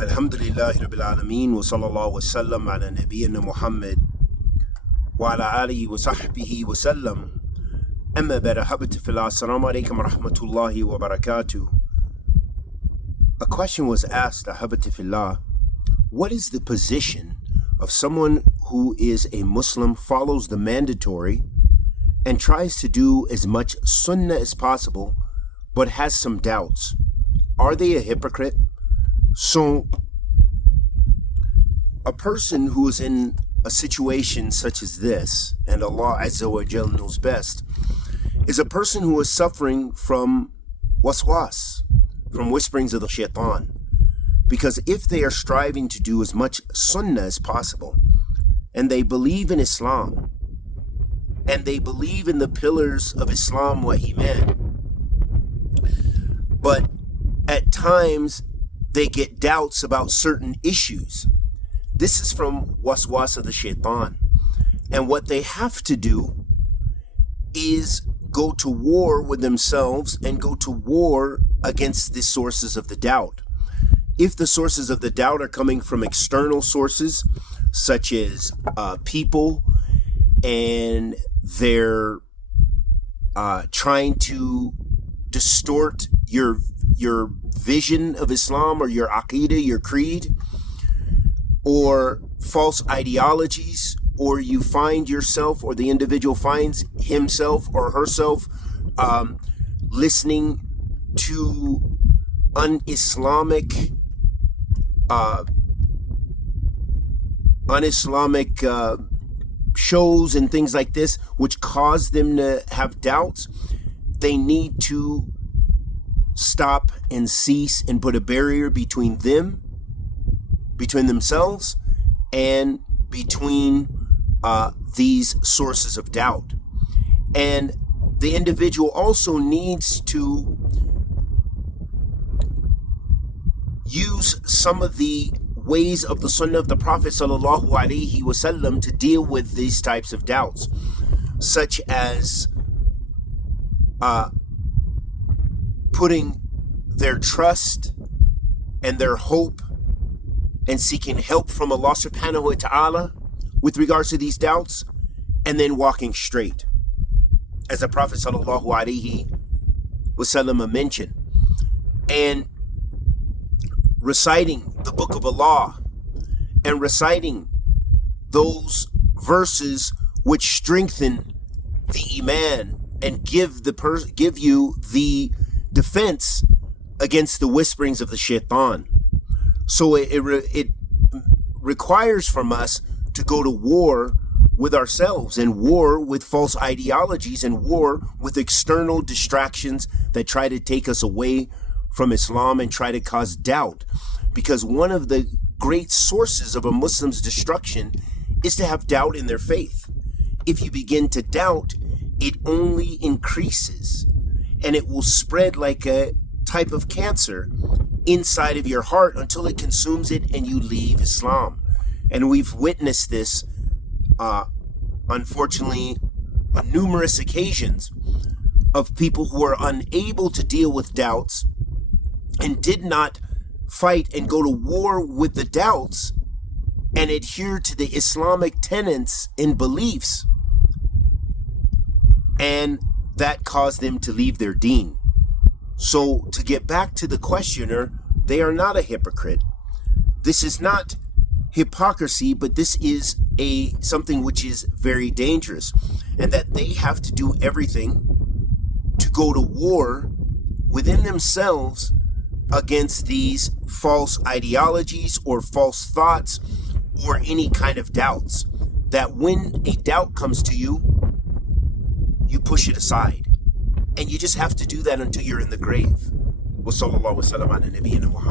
Alhamdulillahi Rabbil Alameen wa sallallahu wa sallam ala nabiyyina Muhammad wa ala alihi wa sahbihi wa sallam. Amma ba'da, habati fillah, assalamu alaikum wa rahmatullahi wa barakatuh. A question was asked, habati fillah, what is the position of someone who is a Muslim, follows the mandatory, and tries to do as much Sunnah as possible, but has some doubts? Are they a hypocrite? So, a person who is in a situation such as this, and Allah Azza wa Jal knows best, is a person who is suffering from waswas, from whisperings of the shaitan. Because if they are striving to do as much Sunnah as possible, and they believe in Islam, and they believe in the pillars of Islam wa Iman, but at times they get doubts about certain issues. This is from waswas of the shaitan. And what they have to do is go to war with themselves and go to war against the sources of the doubt. If the sources of the doubt are coming from external sources, such as people, and they're trying to distort your vision of Islam or your aqidah, your creed, or false ideologies, or you find yourself, or the individual finds himself or herself listening to un-Islamic shows and things like this, which cause them to have doubts, they need to stop and cease and put a barrier between themselves and between these sources of doubt. And the individual also needs to use some of the ways of the Sunnah of the Prophet sallallahu alaihi wasallam to deal with these types of doubts, such as putting their trust and their hope and seeking help from Allah subhanahu wa ta'ala with regards to these doubts, and then walking straight, as the Prophet sallallahu alaihi wasallam mentioned, and reciting the book of Allah and reciting those verses which strengthen the iman and give you the defense against the whisperings of the shaitan. So it requires from us to go to war with ourselves, and war with false ideologies, and war with external distractions that try to take us away from Islam and try to cause doubt. Because one of the great sources of a Muslim's destruction is to have doubt in their faith. If you begin to doubt, it only increases, and it will spread like a type of cancer inside of your heart until it consumes it and you leave Islam. And we've witnessed this, unfortunately, on numerous occasions, of people who are unable to deal with doubts and did not fight and go to war with the doubts and adhere to the Islamic tenets and beliefs, and that caused them to leave their deen. So, to get back to the questioner, they are not a hypocrite. This is not hypocrisy, but this is something which is very dangerous, and that they have to do everything to go to war within themselves against these false ideologies or false thoughts or any kind of doubts, that when a doubt comes to you, you push it aside. And you just have to do that until you're in the grave. Wa sallallahu wa sallam ala nabiyyina Muhammad.